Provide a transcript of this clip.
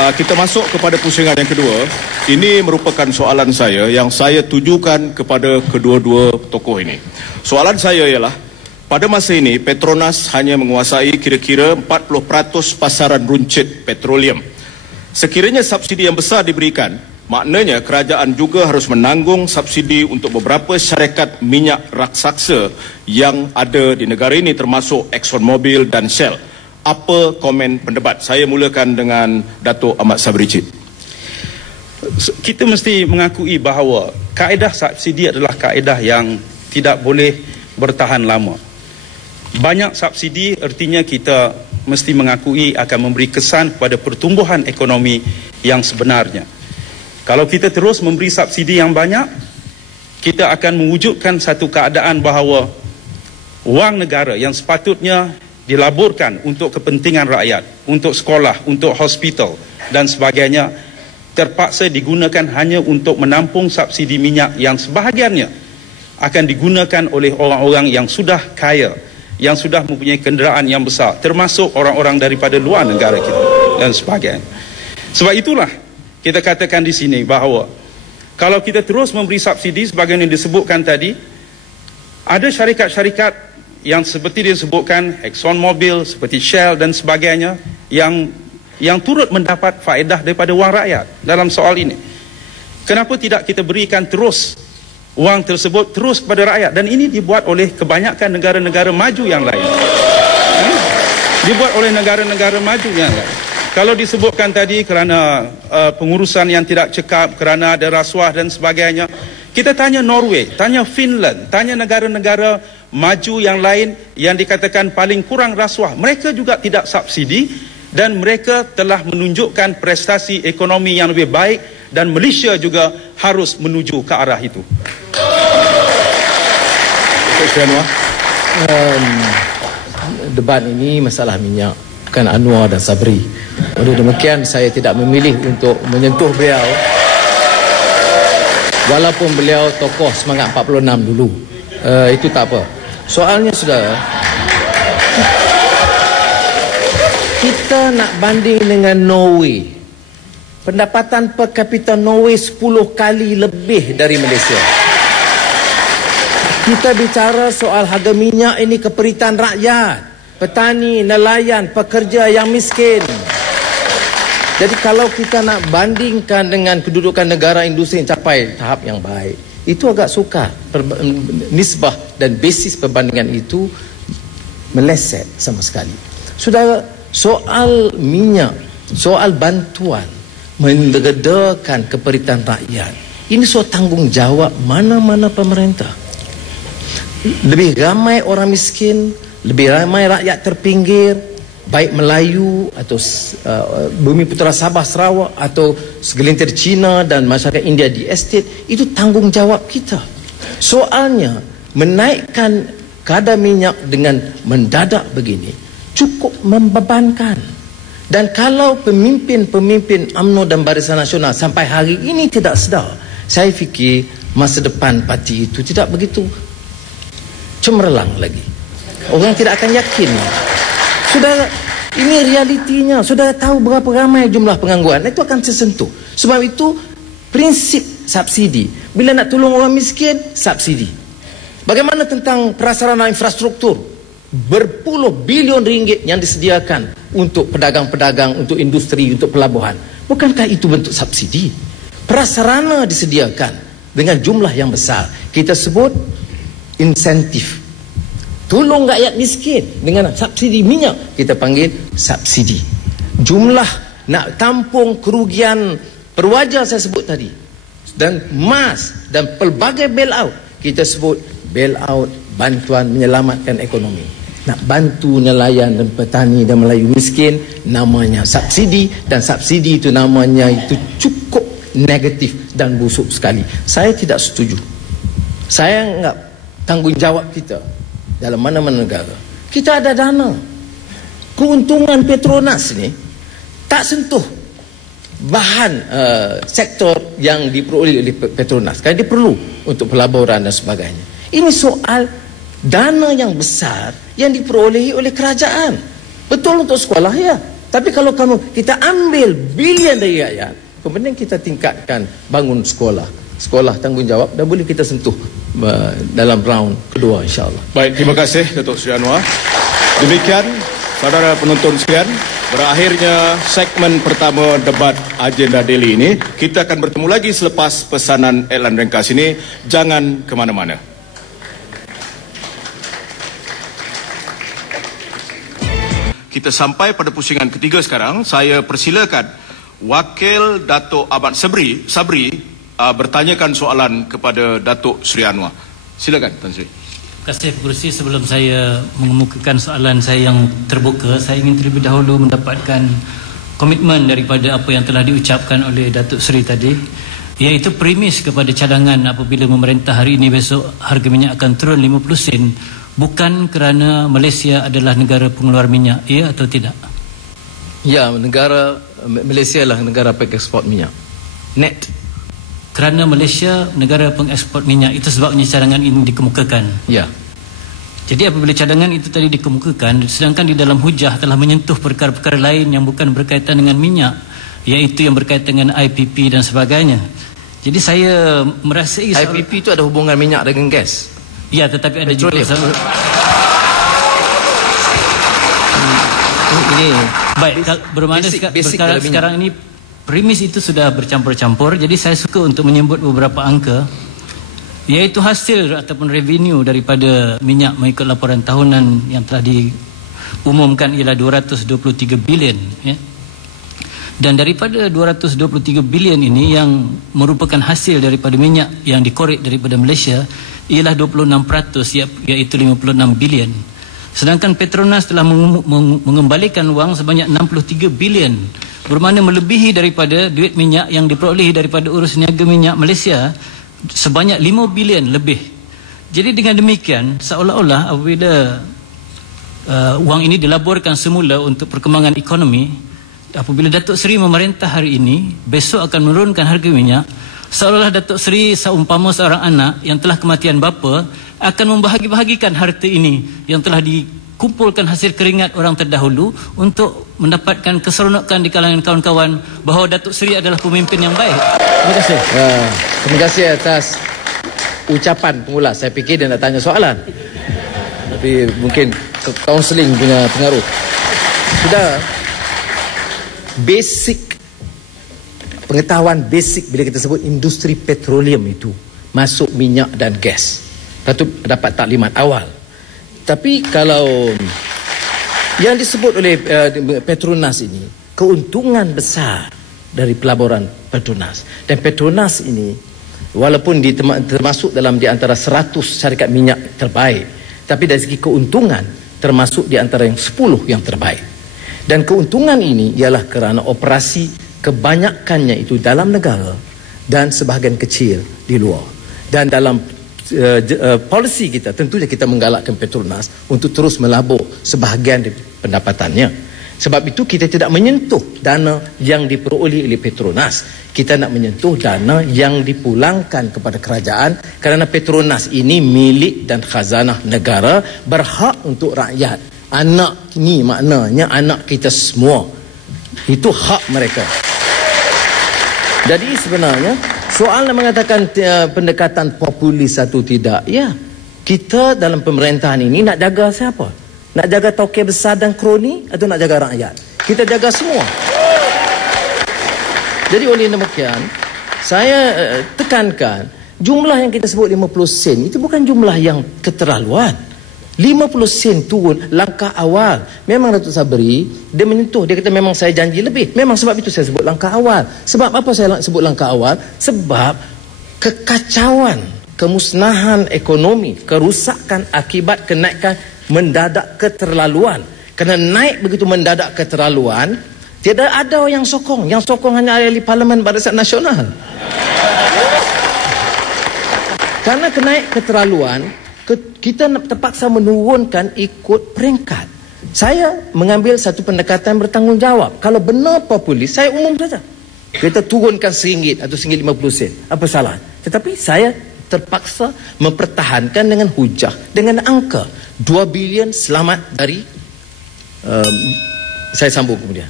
Kita masuk kepada pusingan yang kedua. Ini merupakan soalan saya yang saya tujukan kepada kedua-dua tokoh ini. Soalan saya ialah, pada masa ini Petronas hanya menguasai kira-kira 40% pasaran runcit petroleum. Sekiranya subsidi yang besar diberikan, maknanya kerajaan juga harus menanggung subsidi untuk beberapa syarikat minyak raksasa yang ada di negara ini, termasuk ExxonMobil dan Shell. Apa komen pendebat? Saya mulakan dengan Datuk Ahmad Sabri Cid. Kita mesti mengakui bahawa kaedah subsidi adalah kaedah yang tidak boleh bertahan lama. Banyak subsidi artinya kita mesti mengakui akan memberi kesan kepada pertumbuhan ekonomi yang sebenarnya. Kalau kita terus memberi subsidi yang banyak, kita akan mewujudkan satu keadaan bahawa wang negara yang sepatutnya dilaburkan untuk kepentingan rakyat, untuk sekolah, untuk hospital dan sebagainya, terpaksa digunakan hanya untuk menampung subsidi minyak yang sebahagiannya akan digunakan oleh orang-orang yang sudah kaya, yang sudah mempunyai kenderaan yang besar, termasuk orang-orang daripada luar negara kita dan sebagainya. Sebab itulah kita katakan di sini bahawa kalau kita terus memberi subsidi sebagaimana disebutkan tadi, ada syarikat-syarikat yang seperti disebutkan ExxonMobil, seperti Shell dan sebagainya yang turut mendapat faedah daripada wang rakyat dalam soal ini. Kenapa tidak kita berikan terus wang tersebut terus kepada rakyat? Dan ini dibuat oleh kebanyakan negara-negara maju yang lain. Dibuat oleh negara-negara maju yang lain. Kalau disebutkan tadi kerana pengurusan yang tidak cekap, kerana ada rasuah dan sebagainya, kita tanya Norway, tanya Finland, tanya negara-negara maju yang lain yang dikatakan paling kurang rasuah. Mereka juga tidak subsidi dan mereka telah menunjukkan prestasi ekonomi yang lebih baik, dan Malaysia juga harus menuju ke arah itu. Debat ini masalah minyak, bukan Anwar dan Sabri. Oleh demikian saya tidak memilih untuk menyentuh beliau, walaupun beliau tokoh semangat 46 dulu. Itu tak apa. Soalnya saudara, kita nak banding dengan Norway. Pendapatan per kapita Norway 10 kali lebih dari Malaysia. Kita bicara soal harga minyak ini keperitan rakyat, petani, nelayan, pekerja yang miskin. Jadi kalau kita nak bandingkan dengan kedudukan negara industri yang capai tahap yang baik, itu agak sukar. Nisbah dan basis perbandingan itu meleset sama sekali. Saudara, soal minyak, soal bantuan mengededakan keperitan rakyat, ini soal tanggungjawab mana-mana pemerintah. Lebih ramai orang miskin, lebih ramai rakyat terpinggir, baik Melayu atau Bumi Putera Sabah Sarawak atau segelintir Cina dan masyarakat India di estate, itu tanggungjawab kita. Soalnya menaikkan kadar minyak dengan mendadak begini cukup membebankan. Dan kalau pemimpin-pemimpin UMNO dan Barisan Nasional sampai hari ini tidak sedar, saya fikir masa depan parti itu tidak begitu cemerlang lagi. Orang tidak akan yakin. Saudara, ini realitinya. Saudara tahu berapa ramai jumlah pengangguran, itu akan tersentuh. Sebab itu prinsip subsidi. Bila nak tolong orang miskin, subsidi. Bagaimana tentang prasarana infrastruktur? Berpuluh bilion ringgit yang disediakan untuk pedagang-pedagang, untuk industri, untuk pelabuhan. Bukankah itu bentuk subsidi? Prasarana disediakan dengan jumlah yang besar. Kita sebut insentif. Tolong rakyat miskin dengan subsidi minyak, kita panggil subsidi. Jumlah nak tampung kerugian perwajar saya sebut tadi, dan emas dan pelbagai bailout, kita sebut bailout, bantuan menyelamatkan ekonomi. Nak bantu nelayan dan petani dan Melayu miskin, namanya subsidi, dan subsidi itu namanya itu cukup negatif dan busuk sekali. Saya tidak setuju. Saya anggap tanggungjawab kita dalam mana-mana negara, kita ada dana. Keuntungan Petronas ni tak sentuh bahan sektor yang diperoleh oleh Petronas, kerana dia perlu untuk pelaburan dan sebagainya. Ini soal dana yang besar yang diperolehi oleh kerajaan. Betul untuk sekolah, ya, Tapi kalau kita ambil bilion dari rakyat, kemudian kita tingkatkan bangun sekolah tanggungjawab, dan boleh kita sentuh dalam round kedua, insyaAllah. Baik, terima kasih Datuk Seri Anwar. Demikian, saudara penonton sekalian, berakhirnya segmen pertama debat agenda daily ini. Kita akan bertemu lagi selepas pesanan iklan ringkas ini. Jangan ke mana-mana. Kita sampai pada pusingan ketiga sekarang. Saya persilakan Wakil Datuk Ahmad Sabri bertanyakan soalan kepada Datuk Seri Anwar. Silakan, Tan Sri. Terima kasih, Pengerusi. Sebelum saya mengemukakan soalan saya yang terbuka, saya ingin terlebih dahulu mendapatkan komitmen daripada apa yang telah diucapkan oleh Datuk Seri tadi, iaitu premis kepada cadangan apabila memerintah hari ini besok harga minyak akan turun 50 sen, bukan kerana Malaysia adalah negara pengeluar minyak, ya atau tidak? Ya, Malaysia lah negara pengekspor minyak. Net. Kerana Malaysia negara pengekspor minyak, itu sebabnya cadangan ini dikemukakan. Ya. Jadi apabila cadangan itu tadi dikemukakan, sedangkan di dalam hujah telah menyentuh perkara-perkara lain yang bukan berkaitan dengan minyak, iaitu yang berkaitan dengan IPP dan sebagainya. Jadi saya merasai IPP itu ada hubungan minyak dengan gas. Ya, tetapi ada petroleum juga ini baik, bermakna sekarang ini premis itu sudah bercampur-campur. Jadi saya suka untuk menyebut beberapa angka, iaitu hasil ataupun revenue daripada minyak mengikut laporan tahunan yang telah diumumkan ialah 223 bilion, ya. Dan daripada 223 bilion ini, yang merupakan hasil daripada minyak yang dikorek daripada Malaysia ialah 26%, iaitu 56 bilion. Sedangkan Petronas telah mengembalikan wang sebanyak 63 bilion, bermakna melebihi daripada duit minyak yang diperolehi daripada urus niaga minyak Malaysia sebanyak 5 bilion lebih. Jadi dengan demikian, seolah-olah apabila wang ini dilaburkan semula untuk perkembangan ekonomi, apabila Datuk Seri memerintah hari ini, besok akan menurunkan harga minyak, seolah-olah Datuk Seri seumpama seorang anak yang telah kematian bapa akan membahagi-bahagikan harta ini yang telah dikumpulkan hasil keringat orang terdahulu untuk mendapatkan keseronokan di kalangan kawan-kawan bahawa Datuk Seri adalah pemimpin yang baik. Terima kasih. Terima kasih atas ucapan pemula. Saya fikir dia nak tanya soalan, tapi mungkin kaunseling punya pengaruh. Sudah basic, pengetahuan basic bila kita sebut industri petroleum itu masuk minyak dan gas, patut dapat taklimat awal. Tapi kalau yang disebut oleh Petronas ini, keuntungan besar dari pelaburan Petronas, dan Petronas ini walaupun termasuk dalam di antara 100 syarikat minyak terbaik, tapi dari segi keuntungan termasuk di antara yang 10 yang terbaik. Dan keuntungan ini ialah kerana operasi kebanyakannya itu dalam negara dan sebahagian kecil di luar. Dan dalam polisi kita, tentunya kita menggalakkan Petronas untuk terus melabur sebahagian dari pendapatannya. Sebab itu kita tidak menyentuh dana yang diperoleh oleh Petronas. Kita nak menyentuh dana yang dipulangkan kepada kerajaan, kerana Petronas ini milik dan khazanah negara, berhak untuk rakyat. Anak ni maknanya anak kita semua. Itu hak mereka. Jadi sebenarnya soal yang mengatakan pendekatan populis atau tidak, ya, kita dalam pemerintahan ini nak jaga siapa? Nak jaga tauke besar dan kroni atau nak jaga rakyat? Kita jaga semua. Jadi oleh demikian, saya tekankan jumlah yang kita sebut 50 sen itu bukan jumlah yang keterlaluan. 50 sen turun langkah awal. Memang Datuk Sabri dia menyentuh, dia kata memang saya janji lebih. Memang sebab itu saya sebut langkah awal. Sebab apa saya sebut langkah awal? Sebab kekacauan, kemusnahan ekonomi, kerusakan akibat kenaikan mendadak keterlaluan. Kerana naik begitu mendadak keterlaluan, tidak ada yang sokong. Yang sokong hanya ahli Parlimen Barisan Nasional. Karena kenaik keterlaluan, kita terpaksa menurunkan ikut peringkat. Saya mengambil satu pendekatan bertanggungjawab. Kalau benar populis, saya umum saja. Kita turunkan RM1 atau RM1.50. Apa salah? Tetapi saya terpaksa mempertahankan dengan hujah, dengan angka 2 bilion selamat dari saya sambung kemudian.